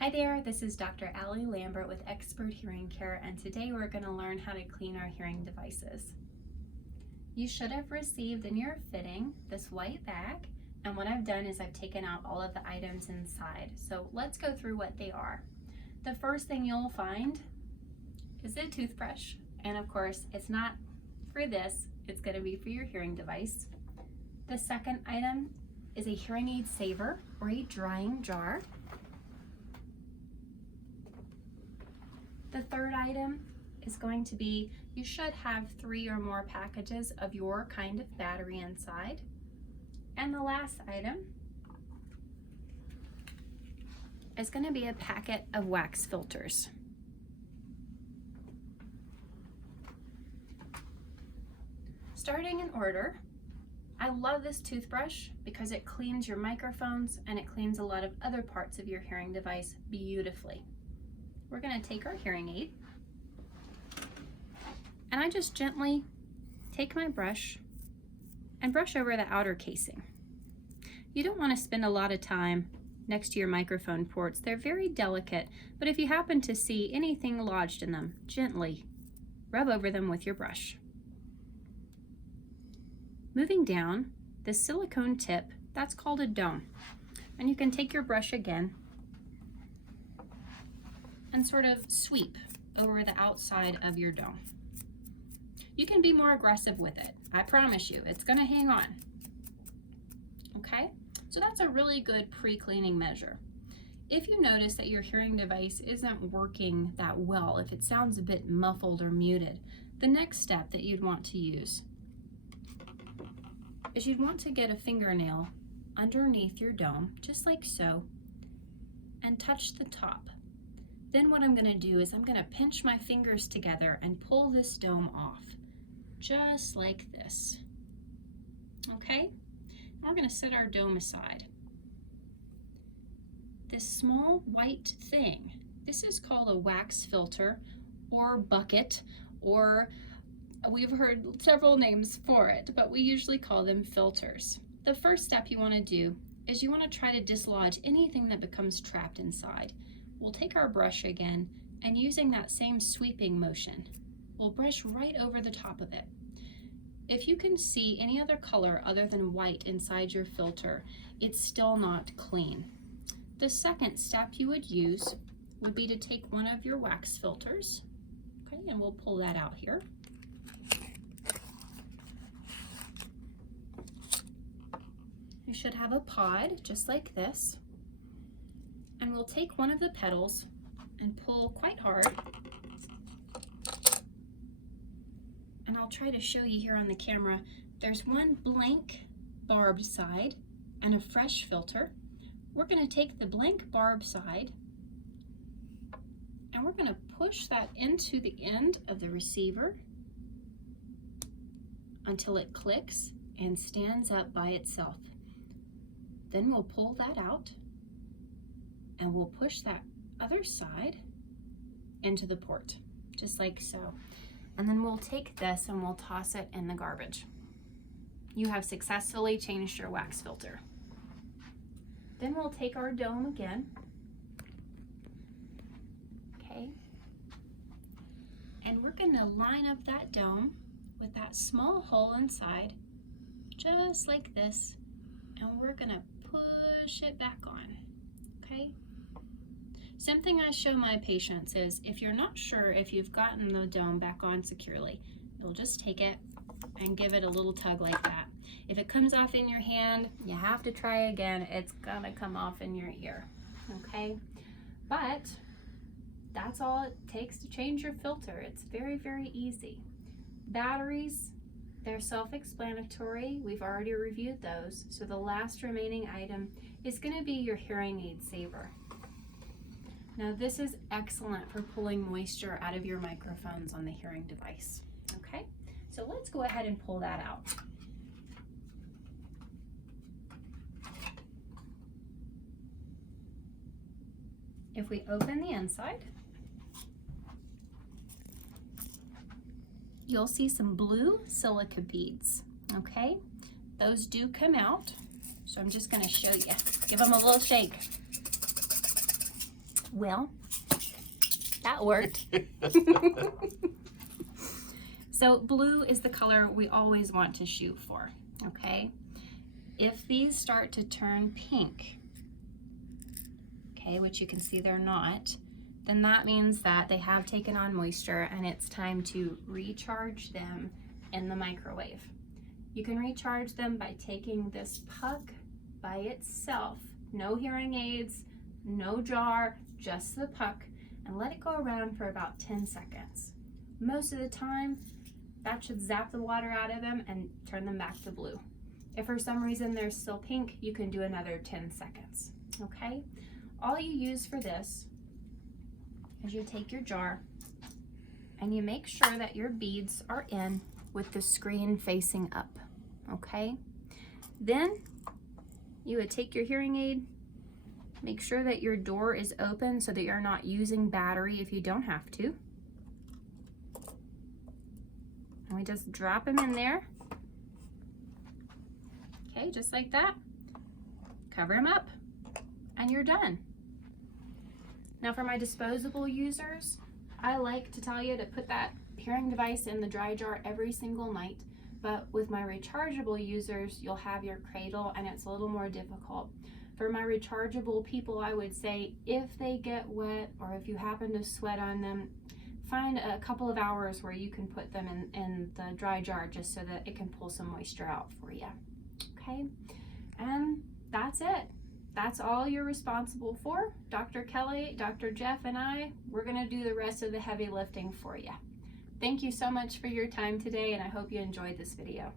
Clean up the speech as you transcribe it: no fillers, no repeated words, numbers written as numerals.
Hi there, this is Dr. Allie Lambert with Expert Hearing Care, and today we're going to learn how to clean our hearing devices. You should have received in your fitting this white bag, and what I've done is I've taken out all of the items inside. So let's go through what they are. The first thing you'll find is a toothbrush, and of course it's not for this, it's going to be for your hearing device. The second item is a hearing aid saver or a drying jar. The third item is going to be, you should have 3 or more packages of your kind of battery inside. And the last item is going to be a packet of wax filters. Starting in order, I love this toothbrush because it cleans your microphones and it cleans a lot of other parts of your hearing device beautifully. We're going to take our hearing aid, and I just gently take my brush and brush over the outer casing. You don't want to spend a lot of time next to your microphone ports. They're very delicate, but if you happen to see anything lodged in them, gently rub over them with your brush. Moving down, the silicone tip, that's called a dome, and you can take your brush again and sort of sweep over the outside of your dome. You can be more aggressive with it. I promise you, it's gonna hang on. Okay, so that's a really good pre-cleaning measure. If you notice that your hearing device isn't working that well, if it sounds a bit muffled or muted, the next step that you'd want to use is you'd want to get a fingernail underneath your dome, just like so, and touch the top. Then what I'm going to do is I'm going to pinch my fingers together and pull this dome off, just like this. Okay? We're going to set our dome aside. This small white thing, this is called a wax filter or bucket, or we've heard several names for it, but we usually call them filters. The first step you want to do is you want to try to dislodge anything that becomes trapped inside. We'll take our brush again, and using that same sweeping motion, we'll brush right over the top of it. If you can see any other color other than white inside your filter, it's still not clean. The second step you would use would be to take one of your wax filters, okay, and we'll pull that out here. You should have a pod just like this. And we'll take one of the petals and pull quite hard. And I'll try to show you here on the camera. There's one blank barbed side and a fresh filter. We're going to take the blank barbed side and we're going to push that into the end of the receiver until it clicks and stands up by itself. Then we'll pull that out, and we'll push that other side into the port, just like so. And then we'll take this and we'll toss it in the garbage. You have successfully changed your wax filter. Then we'll take our dome again, okay? And we're gonna line up that dome with that small hole inside, just like this, and we're gonna push it back on, okay? Something I show my patients is if you're not sure if you've gotten the dome back on securely, you'll just take it and give it a little tug like that. If it comes off in your hand, you have to try again. It's gonna come off in your ear, okay? But that's all it takes to change your filter. It's very, very easy. Batteries, they're self-explanatory. We've already reviewed those. So the last remaining item is gonna be your hearing aid saver. Now this is excellent for pulling moisture out of your microphones on the hearing device, okay? So let's go ahead and pull that out. If we open the inside, you'll see some blue silica beads, okay? Those do come out, so I'm just gonna show you. Give them a little shake. Well, that worked. So blue is the color we always want to shoot for, okay? If these start to turn pink, okay, which you can see they're not, then that means that they have taken on moisture and it's time to recharge them in the microwave. You can recharge them by taking this puck by itself, no hearing aids, no jar, just the puck, and let it go around for about 10 seconds. Most of the time, that should zap the water out of them and turn them back to blue. If for some reason they're still pink, you can do another 10 seconds, okay? All you use for this is you take your jar and you make sure that your beads are in with the screen facing up, okay? Then you would take your hearing aid, make sure that your door is open so that you're not using battery if you don't have to. And we just drop them in there. Okay, just like that. Cover them up and you're done. Now for my disposable users, I like to tell you to put that hearing device in the dry jar every single night. But with my rechargeable users, you'll have your cradle and it's a little more difficult. For my rechargeable people, I would say if they get wet or if you happen to sweat on them, find a couple of hours where you can put them in the dry jar just so that it can pull some moisture out for you. Okay, and that's it. That's all you're responsible for. Dr. Kelly, Dr. Jeff, and we're gonna do the rest of the heavy lifting for you. Thank you so much for your time today, and I hope you enjoyed this video.